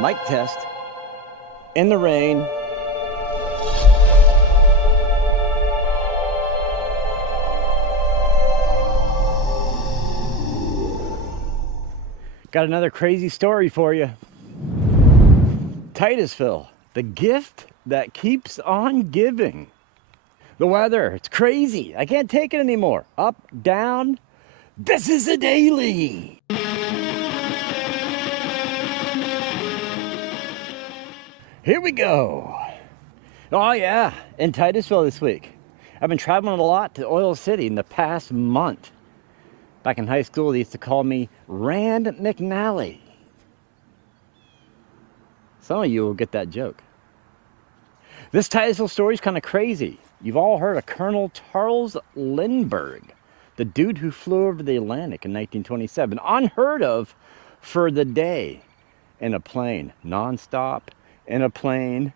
Mic test. In the rain. Got another crazy story for you. Titusville, the gift that keeps on giving. The weather, it's crazy. I can't take it anymore. Up, down. This is a daily. Here we go. Oh yeah, in Titusville this week. I've been traveling a lot to Oil City in the past month. Back in high school, they used to call me Rand McNally. Some of you will get that joke. This Titusville story is kind of crazy. You've all heard of Colonel Charles Lindbergh, the dude who flew over the Atlantic in 1927. Unheard of for the day in a plane, nonstop in a plane.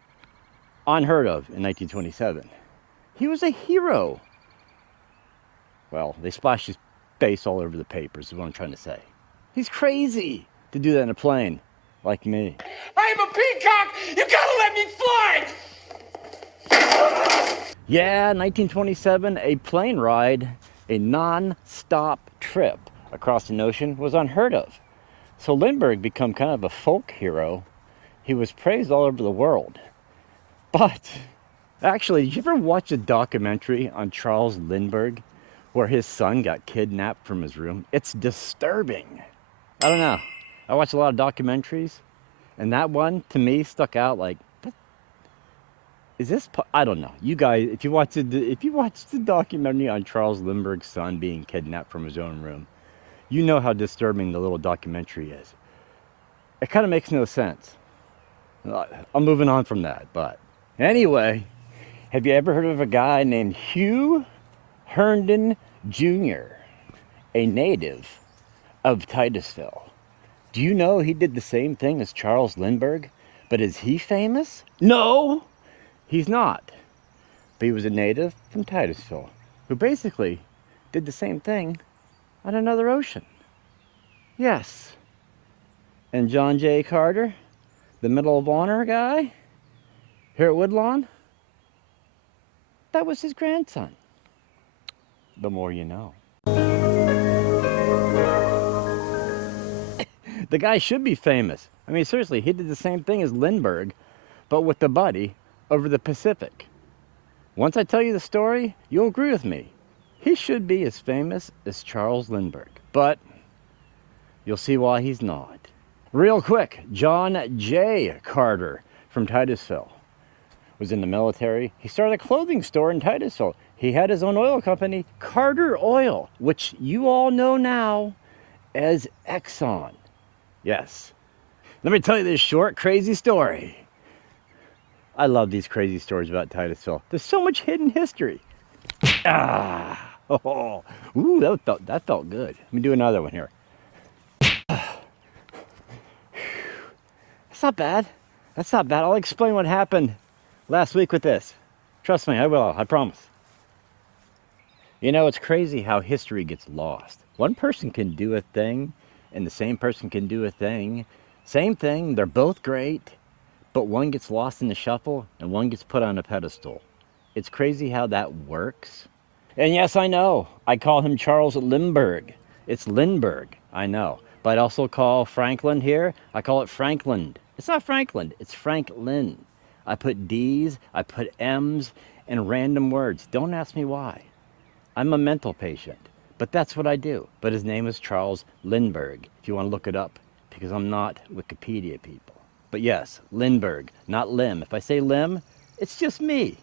Unheard of in 1927. He was a hero. Well, they splashed his face all over the papers, is what I'm trying to say. He's crazy to do that in a plane, like me. I'm a peacock! You gotta let me fly! Yeah, 1927, a plane ride, a non-stop trip across an ocean was unheard of. So Lindbergh became kind of a folk hero. He was praised all over the world. But, actually, did you ever watch a documentary on Charles Lindbergh where his son got kidnapped from his room? It's disturbing. I don't know. I watch a lot of documentaries, and that one, to me, stuck out like, is this, I don't know. You guys, if you watch the documentary on Charles Lindbergh's son being kidnapped from his own room, you know how disturbing the little documentary is. It kind of makes no sense. I'm moving on from that, but anyway, have you ever heard of a guy named Hugh Herndon Jr., a native of Titusville? Do you know he did the same thing as Charles Lindbergh? But is he famous? No, he's not. But he was a native from Titusville who basically did the same thing on another ocean. Yes. And John J. Carter, the Medal of Honor guy here at Woodlawn, that was his grandson. The more you know. The guy should be famous. I mean, seriously, he did the same thing as Lindbergh, but with the buddy over the Pacific. Once I tell you the story, you'll agree with me. He should be as famous as Charles Lindbergh, but you'll see why he's not. Real quick, John J. Carter from Titusville was in the military. He started a clothing store in Titusville. He had his own oil company, Carter Oil, which you all know now as Exxon. Yes. Let me tell you this short, crazy story. I love these crazy stories about Titusville. There's so much hidden history. Ooh, that felt good. Let me do another one here. That's not bad. That's not bad. I'll explain what happened last week with this. Trust me, I will. I promise. You know, it's crazy how history gets lost. One person can do a thing, and the same person can do a thing. Same thing, they're both great, but one gets lost in the shuffle, and one gets put on a pedestal. It's crazy how that works. And yes, I know, I call him Charles Lindbergh. It's Lindbergh, I know. But I also call Franklin here, I call it Franklin. It's not Franklin, it's Franklin. I put D's, I put M's, and random words. Don't ask me why. I'm a mental patient, but that's what I do. But his name is Charles Lindbergh, if you want to look it up, because I'm not Wikipedia people. But yes, Lindbergh, not Lim. If I say Lim, it's just me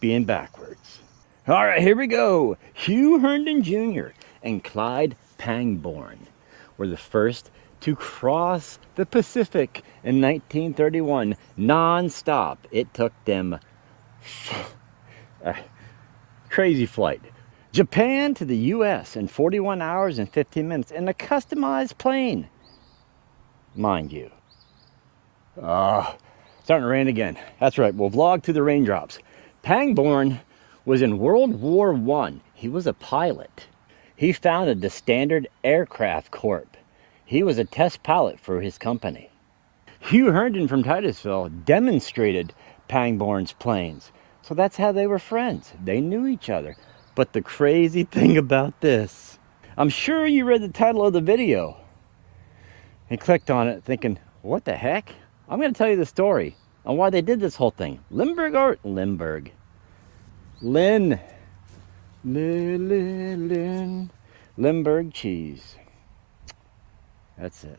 being backwards. All right, here we go. Hugh Herndon Jr. and Clyde Pangborn were the first to cross the Pacific in 1931, non-stop. It took them a crazy flight. Japan to the US in 41 hours and 15 minutes in a customized plane, mind you. Starting to rain again. That's right, we'll vlog through the raindrops. Pangborn was in World War I. He was a pilot. He founded the Standard Aircraft Corp. He was a test pilot for his company. Hugh Herndon from Titusville demonstrated Pangborn's planes. So that's how they were friends. They knew each other. But the crazy thing about this, I'm sure you read the title of the video and clicked on it thinking, what the heck? I'm going to tell you the story on why they did this whole thing. Lindbergh. Limburg cheese. That's it.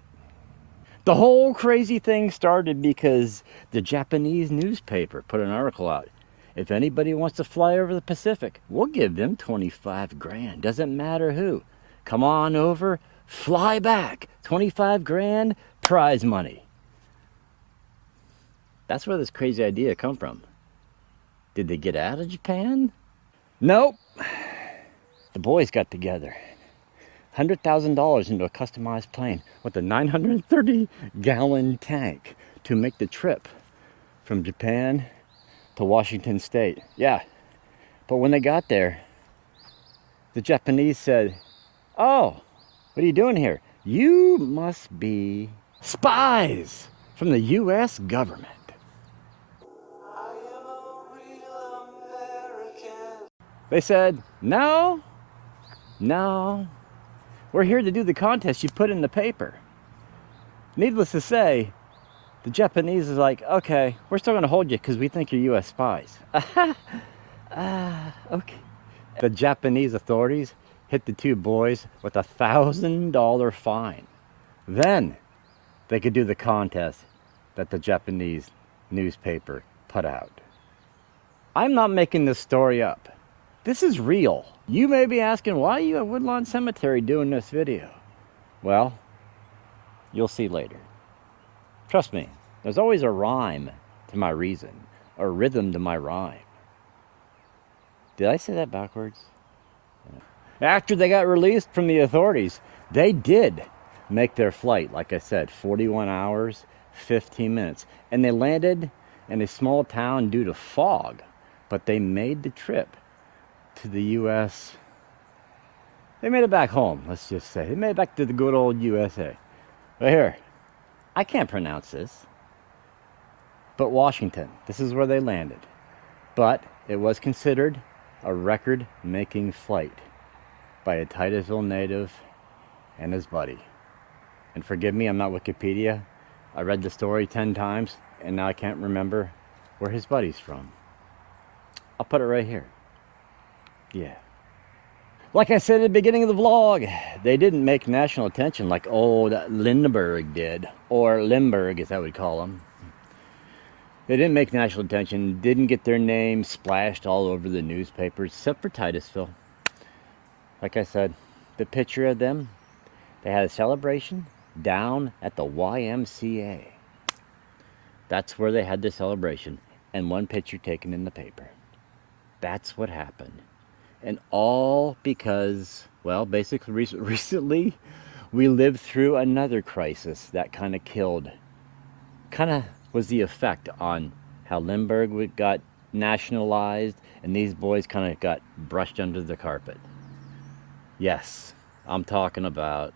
The whole crazy thing started because the Japanese newspaper put an article out. If anybody wants to fly over the Pacific, we'll give them 25 grand. Doesn't matter who. Come on over, fly back. 25 grand, prize money. That's where this crazy idea come from. Did they get out of Japan? Nope. The boys got together. $100,000 into a customized plane with a 930-gallon tank to make the trip from Japan to Washington State. Yeah, but when they got there, the Japanese said, "Oh, what are you doing here? You must be spies from the U.S. government." I am a real American. They said, no, we're here to do the contest you put in the paper. Needless to say, the Japanese is like, okay, we're still going to hold you because we think you're U.S. spies. Okay. The Japanese authorities hit the two boys with a $1,000 fine. Then they could do the contest that the Japanese newspaper put out. I'm not making this story up. This is real. You may be asking, why are you at Woodlawn Cemetery doing this video? Well, you'll see later. Trust me, there's always a rhyme to my reason, a rhythm to my rhyme. Did I say that backwards? After they got released from the authorities, they did make their flight, like I said, 41 hours, 15 minutes. And they landed in a small town due to fog, but they made the trip to the U.S. They made it back home, let's just say. They made it back to the good old USA. Right here. I can't pronounce this. But Washington, this is where they landed. But it was considered a record-making flight by a Titusville native and his buddy. And forgive me, I'm not Wikipedia. I read the story 10 times, and now I can't remember where his buddy's from. I'll put it right here. Yeah. Like I said at the beginning of the vlog, they didn't make national attention like old Lindbergh did, or Limburg as I would call him. They didn't make national attention, didn't get their name splashed all over the newspapers, except for Titusville. Like I said, the picture of them, they had a celebration down at the YMCA. That's where they had the celebration, and one picture taken in the paper. That's what happened. And all because, well, basically recently we lived through another crisis that kind of was the effect on how Limburg got nationalized and these boys kind of got brushed under the carpet. Yes, I'm talking about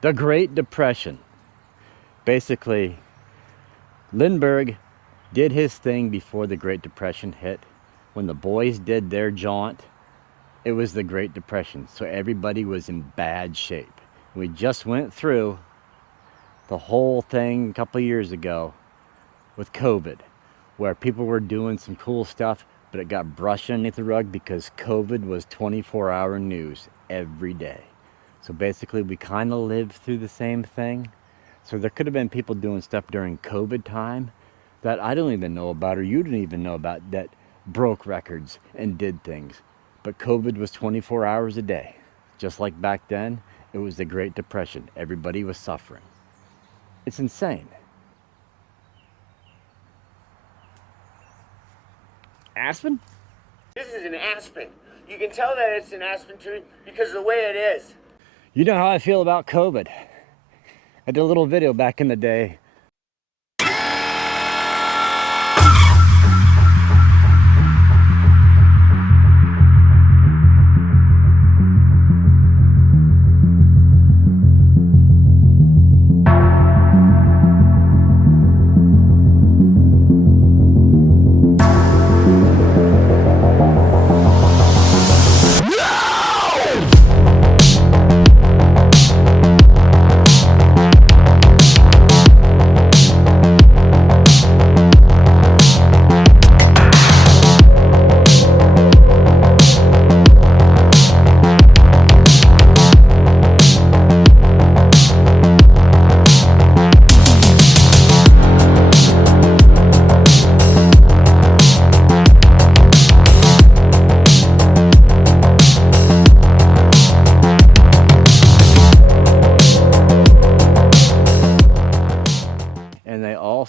the Great Depression. Basically, Lindbergh did his thing before the Great Depression hit. When the boys did their jaunt, it was the Great Depression, so everybody was in bad shape. We just went through the whole thing a couple of years ago with COVID, where people were doing some cool stuff, but it got brushed underneath the rug because COVID was 24-hour news every day. So basically, we kind of lived through the same thing. So there could have been people doing stuff during COVID time that I don't even know about, or you didn't even know about, that broke records and did things. But COVID was 24 hours a day. Just like back then, it was the Great Depression. Everybody was suffering. It's insane. Aspen? This is an aspen. You can tell that it's an aspen tree because of the way it is. You know how I feel about COVID. I did a little video back in the day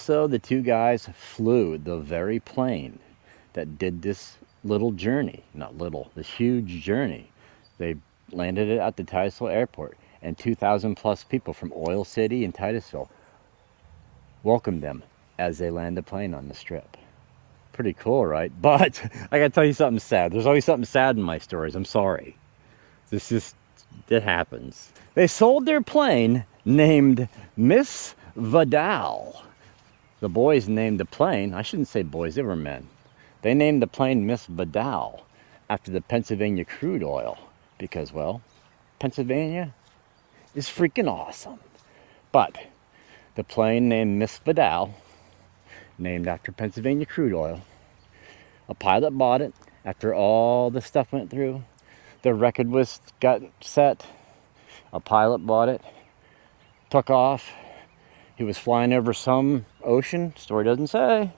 also the two guys flew the very plane that did this little journey. Not little, this huge journey. They landed it at the Titusville airport, and 2,000 plus people from Oil City and Titusville welcomed them as they land the plane on the strip. Pretty cool, right? But I gotta tell you something sad. There's always something sad in my stories. I'm sorry. It happens. They sold their plane named Miss Vidal. The boys named the plane, I shouldn't say boys, they were men. They named the plane Miss Vidal after the Pennsylvania crude oil because, well, Pennsylvania is freaking awesome. But the plane named Miss Vidal, named after Pennsylvania crude oil, a pilot bought it after all the stuff went through. The record got set. A pilot bought it, took off. He was flying over some ocean, story doesn't say.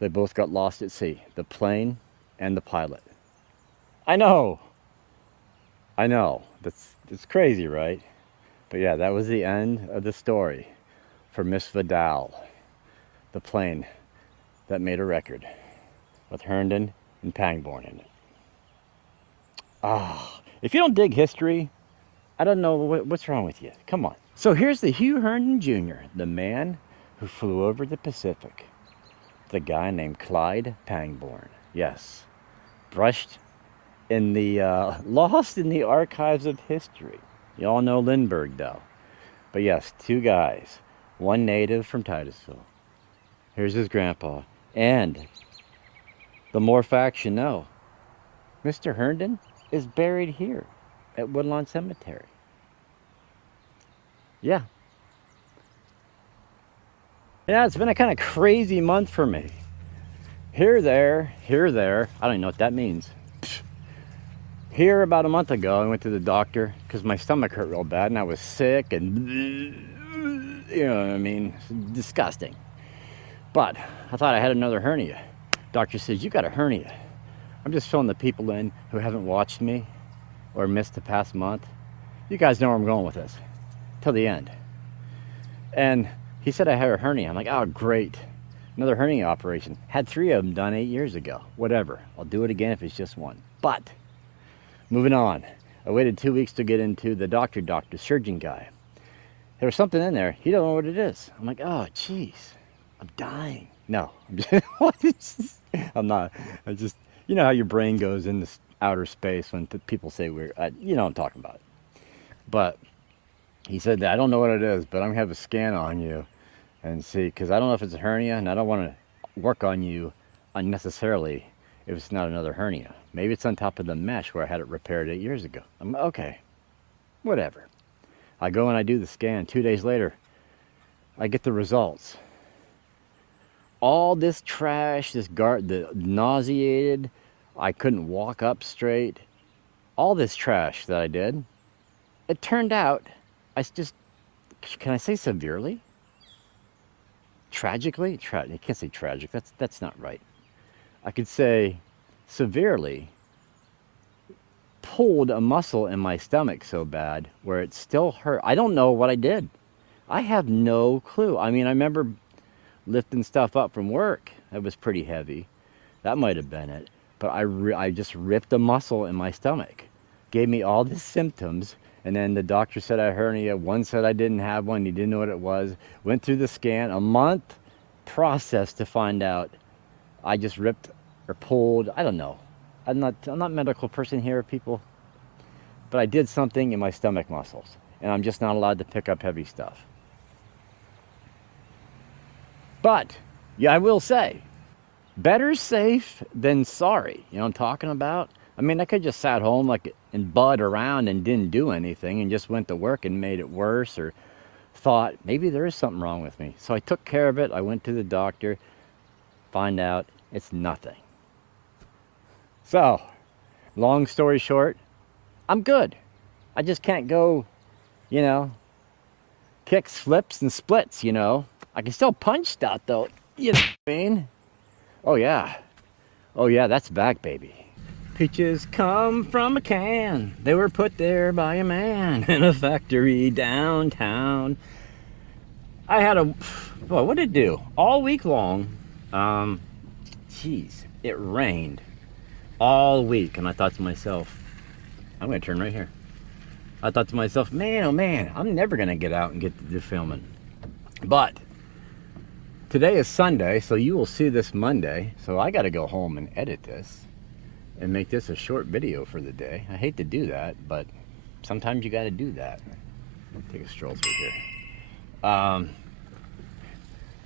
They both got lost at sea, the plane and the pilot. I know, it's crazy, right? But yeah, that was the end of the story for Miss Vidal, the plane that made a record with Herndon and Pangborn in it. If you don't dig history, I don't know what's wrong with you. Come on. So here's the Hugh Herndon Jr., the man who flew over the Pacific. The guy named Clyde Pangborn. Yes. Brushed in the, lost in the archives of history. You all know Lindbergh, though. But yes, two guys. One native from Titusville. Here's his grandpa. And the more facts you know, Mr. Herndon is buried here at Woodlawn Cemetery. Yeah. Yeah, it's been a kind of crazy month for me. Here, there. I don't even know what that means. Here, about a month ago, I went to the doctor because my stomach hurt real bad and I was sick and, you know what I mean? Disgusting. But I thought I had another hernia. Doctor says, you got a hernia. I'm just filling the people in who haven't watched me or missed the past month. You guys know where I'm going with this. Till the end. And he said I had a hernia. I'm like, oh, great. Another hernia operation. Had 3 of them done 8 years ago. Whatever. I'll do it again if it's just one. But, moving on. I waited 2 weeks to get into the doctor, surgeon guy. There was something in there. He don't know what it is. I'm like, oh, jeez. I'm dying. No. I'm not. I just, you know how your brain goes into outer space when people say weird. You know what I'm talking about. But he said, I don't know what it is, but I'm going to have a scan on you and see, because I don't know if it's a hernia, and I don't want to work on you unnecessarily if it's not another hernia. Maybe it's on top of the mesh where I had it repaired 8 years ago. I'm okay, whatever. I go and I do the scan. 2 days later, I get the results. All this trash, the nauseated, I couldn't walk up straight. All this trash that I did, it turned out, can I say severely? Tragically? I can't say tragic, that's not right. I could say severely pulled a muscle in my stomach so bad where it still hurt. I don't know what I did. I have no clue. I mean, I remember lifting stuff up from work. That was pretty heavy. That might have been it. But I just ripped a muscle in my stomach. Gave me all the symptoms. And then the doctor said I had a hernia. One said I didn't have one. He didn't know what it was. Went through the scan. A month process to find out. I just ripped or pulled. I don't know. I'm not a medical person here, people. But I did something in my stomach muscles. And I'm just not allowed to pick up heavy stuff. But, yeah, I will say, better safe than sorry. You know what I'm talking about? I mean, I could just sat home like and bud around and didn't do anything and just went to work and made it worse, or thought maybe there is something wrong with me. So I took care of it. I went to the doctor, find out it's nothing. So, long story short, I'm good. I just can't go, you know, kicks, flips, and splits, you know. I can still punch stuff, though. You know what I mean? Oh, yeah. Oh, yeah, that's back, baby. Peaches come from a can. They were put there by a man in a factory downtown. I had a, boy, what did it do? All week long, geez, it rained all week. And I thought to myself, I'm going to turn right here. I thought to myself, man, oh man, I'm never going to get out and get to do filming. But today is Sunday, so you will see this Monday. So I got to go home and edit this and make this a short video for the day. I hate to do that, but sometimes you got to do that. Take a stroll through here.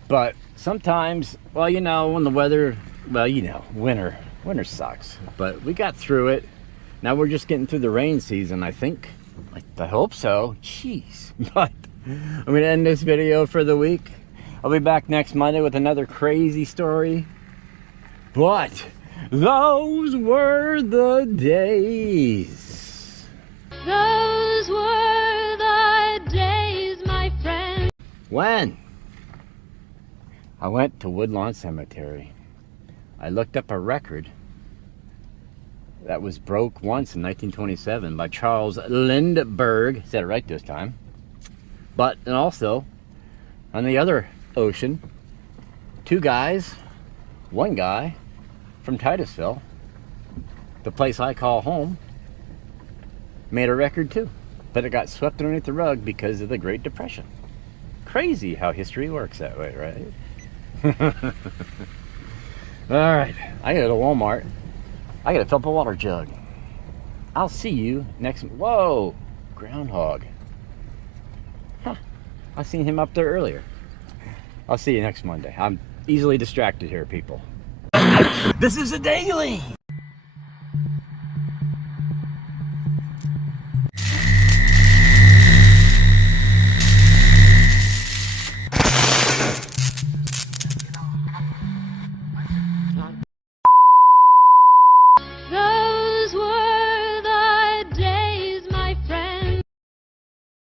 But sometimes, well, you know, when the weather, well, you know, winter sucks, but we got through it. Now we're just getting through the rain season, I think. I hope so. Jeez. But I'm going to end this video for the week. I'll be back next Monday with another crazy story. But those were the days. Those were the days, my friend. When I went to Woodlawn Cemetery, I looked up a record that was broke once in 1927 by Charles Lindbergh. Said it right this time. But, and also, on the other ocean, two guys, one guy from Titusville, the place I call home, made a record too. But it got swept underneath the rug because of the Great Depression. Crazy how history works that way, right? All right, I gotta go to Walmart. I gotta fill up a water jug. I'll see you next. Whoa, groundhog. Huh, I seen him up there earlier. I'll see you next Monday. I'm easily distracted here, people. This is a daily.